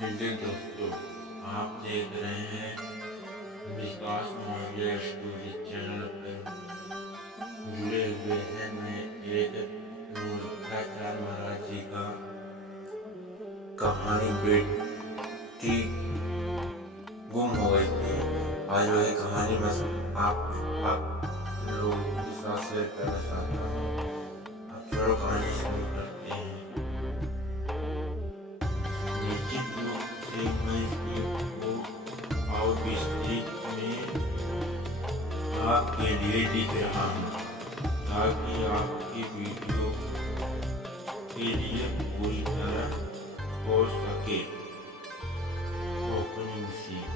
Hello दोस्तों, आप देख रहे हैं विकास मौर्य स्टोरी चैनल पर जुड़े हुए हैं। मैं एक नूरताचार्य महाराज जी का कहानी बेटी गुम हो गई थी। आज वही कहानी मैं आप लोगों के साथ शेयर करना चाहता हूँ। आप चलो कहानी शुरू करते हैं। निश्चित रूप से मैं इसको और विस्तृत में आपके लिए लिख रहा हूँ ताकि आपकी वीडियो के लिए पूरी तरह हो सके। Opening scene.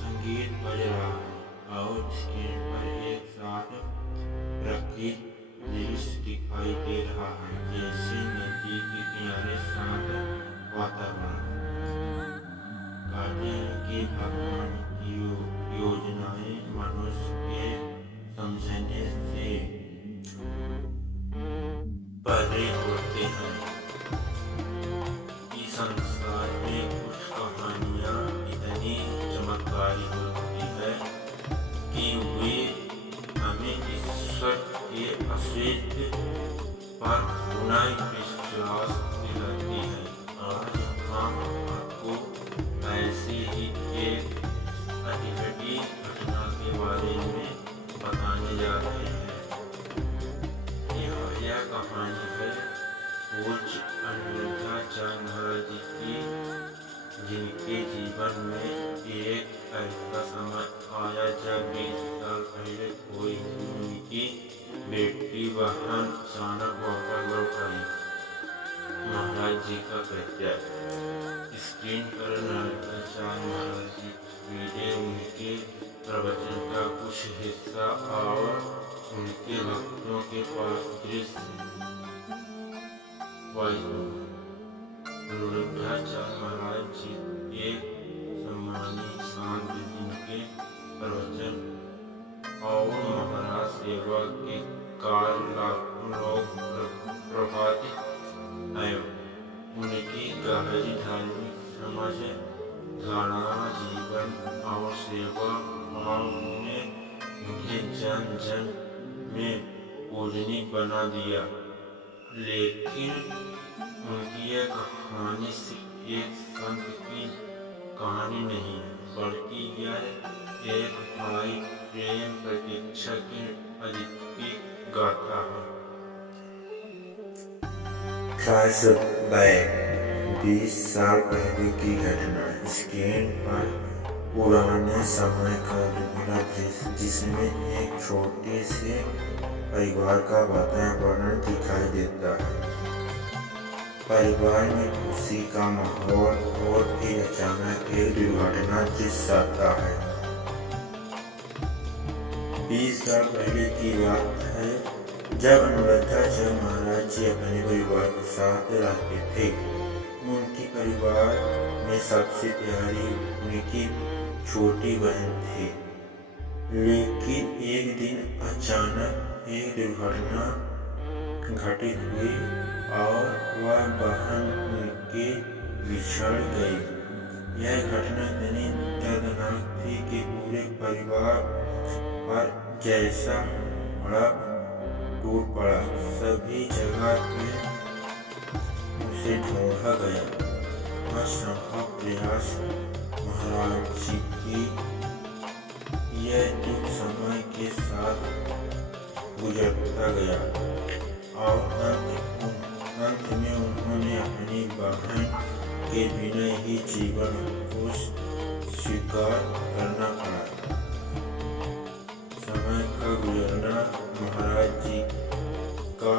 संगीत बज रहा है और स्क्रीन पर एक साथ प्रकृति दृश्य दिखाई दे रहा है, जैसे नदी के किनारे शांत वातावरण। कहते हैं कि भगवान की योजनाएं मनुष्य के समझने से परे होते हैं। इस संसार में कुछ कहानियां इतनी चमत्कारी होती है कि वे हमें ईश्वर के अस्तित्व पर पुनः विश्वास दिलाती है। आज हम आपको ऐसी ही एक अनहटी घटना के बारे में बताने जा रहे हैं। यह कहानी है पूज्य अनिरुद्धाचार्य महाराज जी की, जिनके जीवन में एक ऐसा समय आया जब 20 साल पहले कोई उनकी बेटी बहन अचानक वापस लौट आई। महाराज जी का प्रत्यय। स्क्रीन पर अनिरुद्धाचार्य महाराज जी तस्वीरें, उनके प्रवचन का कुछ हिस्सा और उनके भक्तों के पास दृश्य। अनिरुद्धाचार्य महाराज जी एक सम्मानित संत, जिनके प्रवचन और महाराज सेवा के कार्य लाखों लोग प्रभावित हैं। उनकी गहरी धार्मिक समझ, धारणा, जीवन और सेवा भाव ने उन्हें जन जन में पूजनीय बना दिया। लेकिन उनकी यह कहानी सिर्फ एक संत की कहानी नहीं है, बल्कि यह एक भाई प्रेम प्रतीक्षा की अद्वितीय गाथा है। फ्लैशबैक। 20 साल पहले की घटना। स्क्रीन पर पुराने समय का दुबला दृश्य, जिसमें एक छोटे से परिवार का वातावरण दिखाई देता है। परिवार में खुशी का माहौल और फिर अचानक एक दुर्घटना दृश्य आता है। 20 साल पहले की बात है, जब अनिरुद्धाचार्य महाराज जी अपने परिवार के साथ रहते थे। उनके परिवार में सबसे प्यारी उनकी छोटी बहन थी। लेकिन एक दिन अचानक एक दुर्घटना घटित हुई और वह बहन उनके बिछड़ गई। यह घटना इतनी दर्दनाक थी कि पूरे परिवार पर जैसा बड़ा टूट पड़ा। सभी जगह पे उसे ढूंढा गया। असंभव प्रयास। महाराज जी की यह दुख समय के साथ गुजरता गया और अंत में उन्होंने अपनी बहन के बिना ही जीवन को स्वीकार करना पड़ा। समय का गुजरना महाराज जी का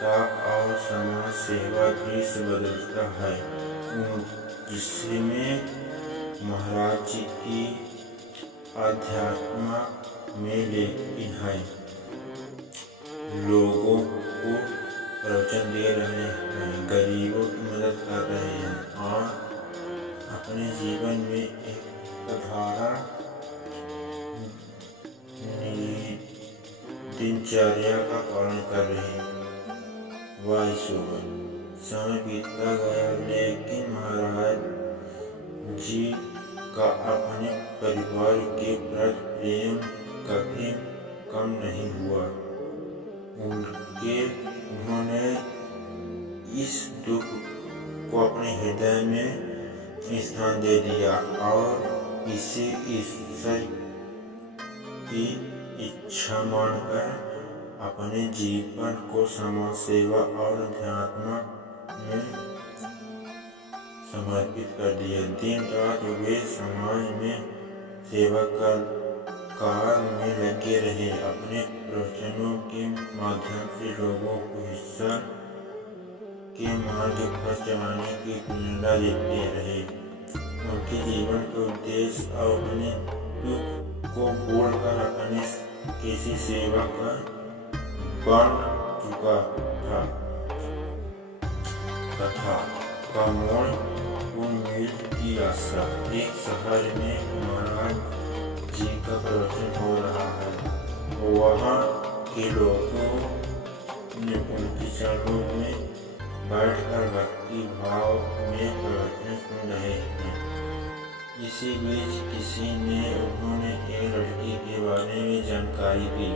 ताप और समाज सेवा दृश्य बदलता है, जिसमें महाराज जी की आध्यात्म में लेकिन है। लोगों को प्रवचन दे रहे हैं, गरीबों की मदद कर रहे हैं और अपने जीवन में एक साधारण दिनचर्या का पालन कर रहे हैं। Voice over. समय बीतता गया, लेकिन महाराज जी का अपने परिवार के प्रति प्रेम कभी कम नहीं हुआ। उन्होंने इस दुख को अपने हृदय में स्थान दे दिया और इसे ईश्वर की इच्छा मानकर अपने जीवन को समाज सेवा और अध्यात्म में समर्पित कर दिया। दिन रात वे समाज में सेवा कार्य में लगे रहे। अपने प्रवचनों के माध्यम से लोगों को ईश्वर के मार्ग पर चलाने की प्रेरणा देते रहे। उनके जीवन का उद्देश्य अपने दुख को बोलकर अपने किसी सेवा का बन चुका था। कथा का मोड़ उम्मीद की आशा। एक शहर में महाराज जी का प्रवचन हो रहा है। वहाँ के लोगों ने उनके चरणों में बैठकर भक्ति भाव में प्रवचन सुन रहे थे। इसी बीच किसी ने उन्होंने एक लड़की के बारे में जानकारी दी,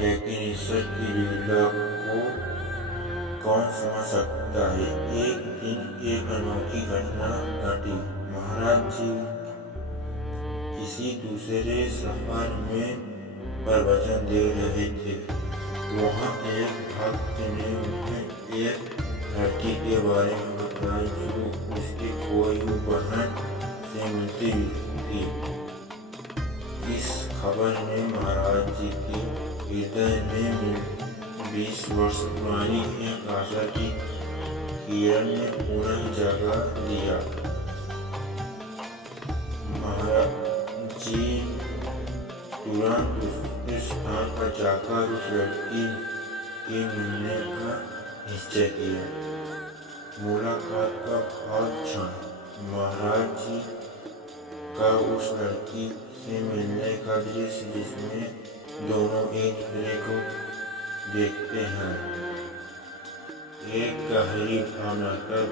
लेकिन ईश्वर की लीला को कौन समझ सकता है। एक दिन एक अनोखी घटना घटी। महाराज जी किसी दूसरे शहर में प्रवचन दे रहे थे। वहाँ एक भक्त ने उन्हें एक लड़की के बारे में बताया जो उसकी कोई बहन से मिलती थी। इस खबर ने महाराज जी के हृदय में 20 वर्ष पुरानी एक आशा की किरण ने पुनः जगा दिया। महाराज जी तुरंत उस स्थान पर जाकर उस लड़की के मिलने का निश्चय किया। मुलाकात का बहुत क्षण महाराज जी का उस लड़की से मिलने का दृश्य, जिसमें दोनों एक दूसरे को देखते हैं, एक गहरी भावना तक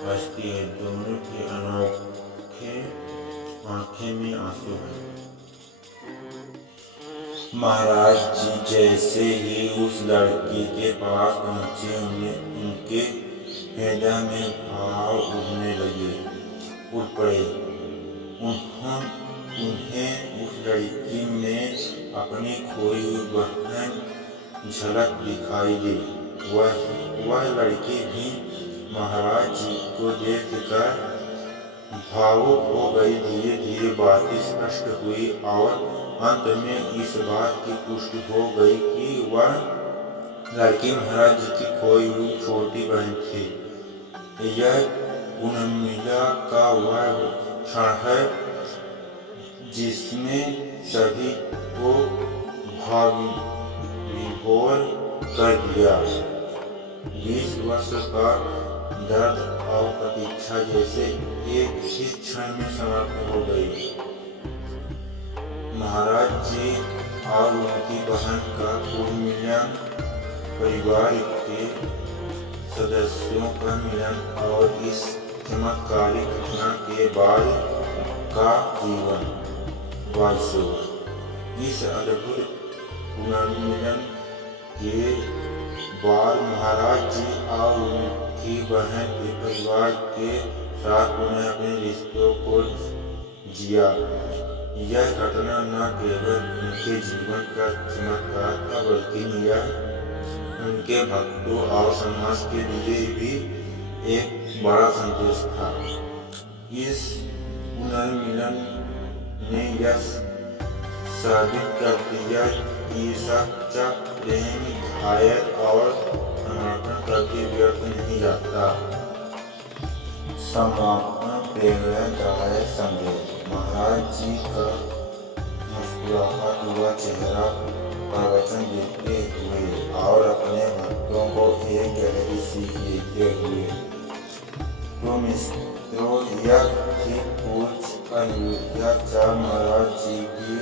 बसती है। दोनों के अनोखे आंखें में आंसू हैं। महाराज जी जैसे ही उस लड़की के पास पहुंचे, उनके हृदय में भाव उठने लगे, उठ पड़े। उन्हें उस लड़की में अपनी खोई हुई बहन झलक दिखाई दी। वह लड़की भी महाराज जी को देखकर भावुक हो गई। धीरे धीरे बातें स्पष्ट हुई और अंत में इस बात की पुष्टि हो गई कि वह लड़की महाराज जी की खोई हुई छोटी बहन थी। यह उन्मिला का वह क्षण है जिसमें सभी को विभोर कर दिया। 20 वर्ष का दर्द और प्रतीक्षा जैसे एक ही क्षण में समाप्त हो गई। महाराज जी और उनकी बहन का कुल मिलन, परिवार के सदस्यों का मिलन और इस चमत्कारी घटना के बाद का जीवन वास्तव। इस अद्भुत पुनर्मिलन के बाद महाराज जी और उनकी बहन के परिवार के साथ उन्हें अपने रिश्तों को जिया। यह घटना न केवल उनके जीवन का चमत्कार था, बल्कि यह उनके भक्तों और समाज के लिए भी एक बड़ा संदेश था। इस पुनर्मिलन ने यह साबित कर दिया कि सच्चा प्रेम घायल और समर्पण करके व्यर्थ नहीं जाता। समापन प्रेरणादायक संदेश। महाराज जी का मुस्कुराता हुआ चेहरा प्रवचन देते हुए और अपने भक्तों को एक गहरी सीख देते हुए, तो मित्रों, यह थी पूज्य अयोध्याचार्य महाराज जी की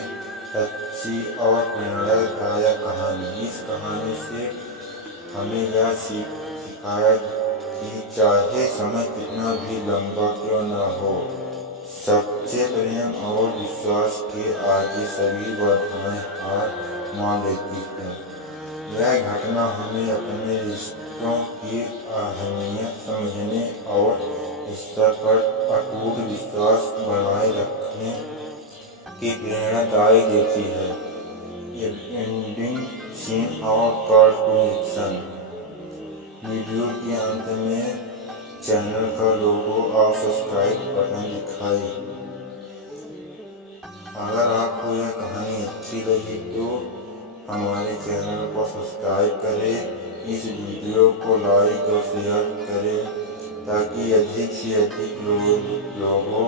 सच्ची और प्रेरणादायक कहानी। इस कहानी से हमें यह सिखाया कि चाहे समय कितना भी लंबा क्यों न हो, सच्चे प्रेम और विश्वास के आगे सभी बाधाएं हार मान लेती हैं। यह घटना हमें अपने रिश्तों की अहमियत समझने और ईश्वर पर अटूट विश्वास बनाए रखने की प्रेरणादायक देती है। एंडिंग सीन और कॉल टू एक्शन। वीडियो के अंत में चैनल का लोगो और सब्सक्राइब बटन दिखाई। अगर आपको यह कहानी अच्छी लगी तो हमारे चैनल को सब्सक्राइब करें, इस वीडियो को लाइक और शेयर करें ताकि अधिक से अधिक लोगों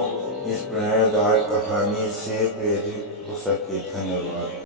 इस प्रेरणादायक कहानी से प्रेरित हो सके। धन्यवाद।